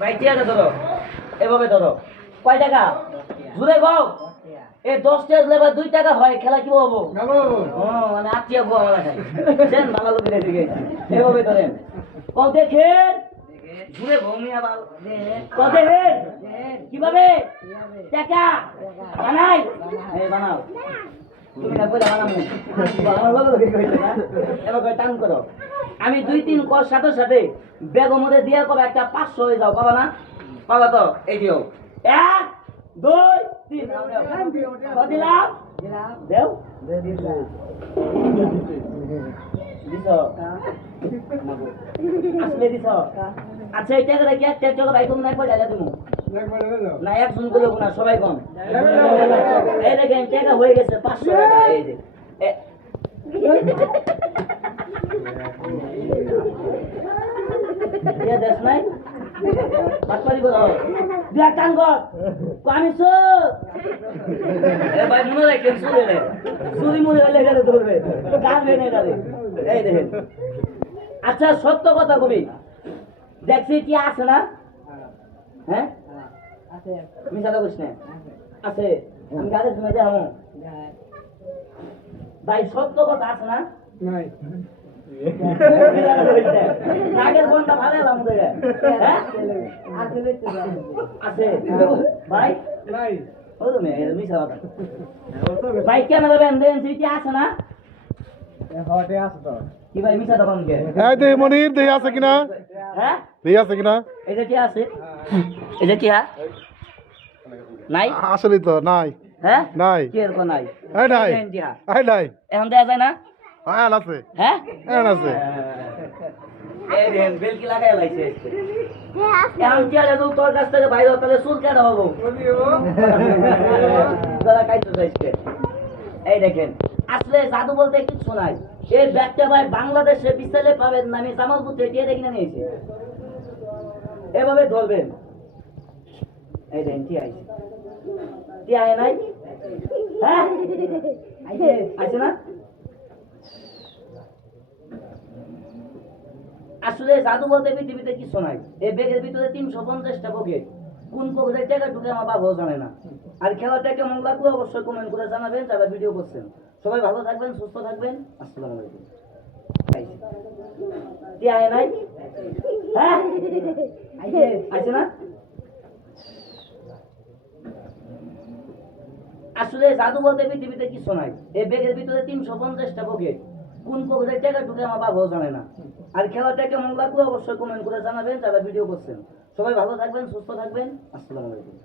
ভাই টিয়াটা ধরো, এভাবে ধরো। কয় টাকা? জুড়ে গাও। এই 10 টাকা লেবার 2 টাকা হয়, খেলা কি হবো? মানে আত্মীয় গো আমরা খাই। দেন ভালো লোকের দিকে এভাবে ধরেন। কও দেখেন জুড়ে ঘুমিয়ে বাল কও দেখেন কিভাবে টাকা বানাই। এই বানাও তুমি না কইলা বানামু আমার লোক কইছে না এবার কই টান করো। আমি 2-3 কর সাথে সাথে বেগম মধ্যে দিয়া কবে একটা 500 হয়ে যাও পাবা না? পাবা তো? এই দিও 1 2 3 নাও দিলাম দেও দিছো আসলে দিছো। আচ্ছা এই টাকাটা কি একটা টাকা ভাই তুমি একবার ঢালা দিমু না একজন করে না সবাই কম। এই দেখেন টাকা হয়ে গেছে 500 টাকা। এই যে দেশ নাই বাটপারি করো দিয়া টান কর আমি ভাই মনে রাখেন চুরি চুরি মনে হলে এখানে ধরবে গান ভেঙে গেলে। এই দেখেন আচ্ছা সত্য কথা কবি দেখছি কি আছে না? হ্যাঁ মিশাতে বস না আছে আমি গাড়ির সময় যাবো ভাই সত্য কথা আছে না? আগের বন্ধা ভালো এলাম আছে ভাই ভাই কেন দেবেন কি আছে না? কি ভাই মিশা দোকান মনির দেহি আছে কিনা? হ্যাঁ দেহি আছে কিনা? এই যে কি আছে? এই যে কি নাই আসলে তো নাই। হ্যাঁ নাই কি এরকম নাই? এই নাই এই নাই এখন দেয়া যায় না? হ্যাঁ আছে হ্যাঁ হ্যাঁ আছে এই দেন বেলকি লাগাই লাইছে এখন কি আছে তোর কাছ থেকে বাইরে তাহলে চুল কেটে হবো দাদা কাইতে যাইছে। এই দেখেন আসলে জাদু বলতে কিছু নাই। এই ব্যাগটা ভাই বাংলাদেশে বিশালে পাবেন না। আমি জামালপুর থেকে দেখে নিয়েছি। এভাবে ধরবেন। এই দেখেন কি আইছে কি আয় নাই? হ্যাঁ আইছে না? আসলে জাদু বলতে পৃথিবীতে কিছু নাই। এই ব্যাগের ভিতরে 350টা পকেট। কোন পকেটে টাকা ঢুকে আমার বাবাও জানে না। আর খেলাটা কেমন লাগলো অবশ্যই কমেন্ট করে জানাবেন যারা ভিডিও করছেন। সবাই ভালো থাকবেন সুস্থ থাকবেন। আসসালামু আলাইকুম। কি আয় নাই? হ্যাঁ আইছে না? আসলে জাদু বলতে পৃথিবীতে কিছু নাই। এই ব্যাগের ভিতরে 350টা পকেট। কোন পকেটে টাকা ঢুকে আমার বাবাও জানে না। আর খেলাটা কেমন লাগলো অবশ্যই কমেন্ট করে জানাবেন যারা ভিডিও করছেন। সবাই ভালো থাকবেন সুস্থ থাকবেন। আসসালামু আলাইকুম।